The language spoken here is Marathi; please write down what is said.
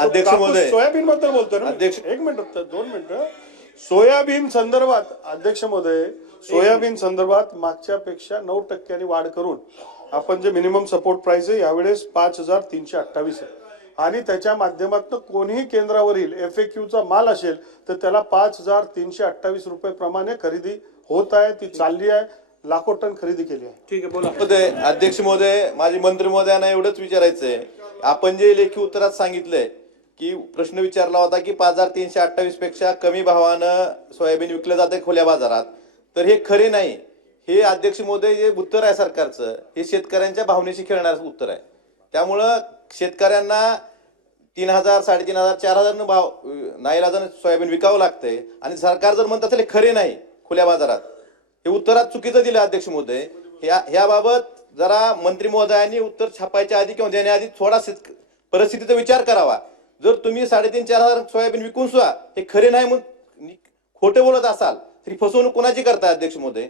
अध्यक्ष महोदय, सोयाबीन बद्दल बोलतोय ना अध्यक्ष, एक मिनिट 2 मिनिटं. सोयाबीन संदर्भात अध्यक्ष महोदय, सोयाबीन संदर्भात मागच्या पेक्षा 9% वाढ करून आपण जे मिनिमम सपोर्ट प्राइस आहे यावेळेस 5328 आहे आणि त्याच्या माध्यमातून कोणीही केंद्रावरील FAQ चा माल असेल तर त्याला 5328 रुपये प्रमाणे खरेदी होत आहे, ती चालली आहे. लाखो टन खरेदी केली आहे. ठीक आहे, बोला. महोदय, अध्यक्ष महोदय, माझे मंत्री महोदयांना एवढंच विचारायचंय, आपण जे लेखी उत्तरात सांगितलंय की प्रश्न विचारला होता की 5328 पेक्षा कमी भावानं सोयाबीन विकलं जाते खुल्या बाजारात, तर हे खरे नाही. हे अध्यक्ष महोदय जे उत्तर आहे सरकारचं, हे शेतकऱ्यांच्या भावनेशी खेळणारं उत्तर आहे. त्यामुळं शेतकऱ्यांना 3000, 3500, 4000 भाव नाईलाजानं सोयाबीन विकावं लागतंय आणि सरकार जर म्हणत असेल खरे नाही खुल्या बाजारात, हे उत्तरात चुकीचं दिलं अध्यक्ष महोदय. ह्याबाबत जरा मंत्री महोदयांनी उत्तर छापायच्या आधी किंवा देण्याआधी थोडा परिस्थितीचा विचार करावा. जर तुम्ही 3,500-4,000 सोयाबीन विकून सुद्धा हे खरे नाही म्हणून खोटे बोलत असाल तरी फसवणूक कोणाची करताय अध्यक्ष महोदय?